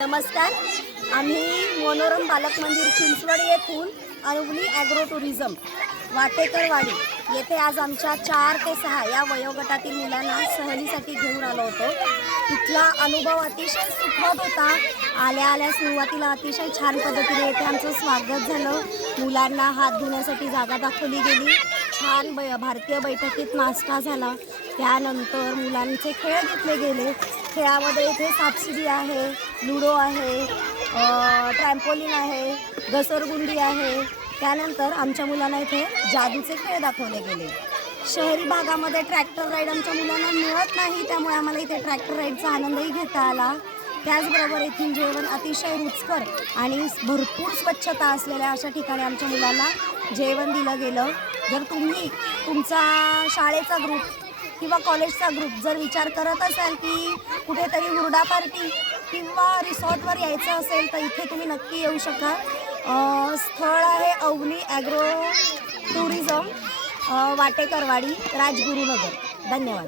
नमस्कार. आम्ही मनोरम बालक मंदिर चिंचवड येथून अवनी ॲग्रो टुरिझम वाटेकरवाडी येथे आज आमच्या 4 ते 6 या वयोगटातील मुलांना सहलीसाठी घेऊन आलो होतो. तिथला अनुभव अतिशय सुखद होता. आल्या सुरुवातीला अतिशय छान पद्धतीने येथे आमचं स्वागत झालं. मुलांना हात धुण्यासाठी जागा दाखवली गेली. छान भारतीय बैठकीत नाश्ता झाला. त्यानंतर मुलांचे खेळ घेतले गेले. खेळामध्ये इथे सापशिडी आहे, लुडो आहे, ट्रॅम्पोलिन आहे, घसरगुंडी आहे. त्यानंतर आमच्या मुलांना इथे जादूचे खेळ दाखवले गेले. शहरी भागामध्ये ट्रॅक्टर राईड आमच्या मुलांना मिळत नाही, त्यामुळे आम्हाला इथे ट्रॅक्टर राईडचा आनंदही घेता आला. त्याचबरोबर येथील जेवण अतिशय रुचकर आणि भरपूर स्वच्छता असलेल्या अशा ठिकाणी आमच्या मुलांना जेवण दिलं गेलं. जर तुम्ही तुमचा शाळेचा ग्रुप किंवा कॉलेजचा ग्रुप जर विचार करत असाल की कुठेतरी हुरडा पार्टी किंवा रिसॉर्टवर यायचं असेल तर इथे तुम्ही नक्की येऊ शकाल. स्थळ आहे अवनी ॲग्रो टुरिझम वाटेकरवाडी, राजगुरुनगर. धन्यवाद.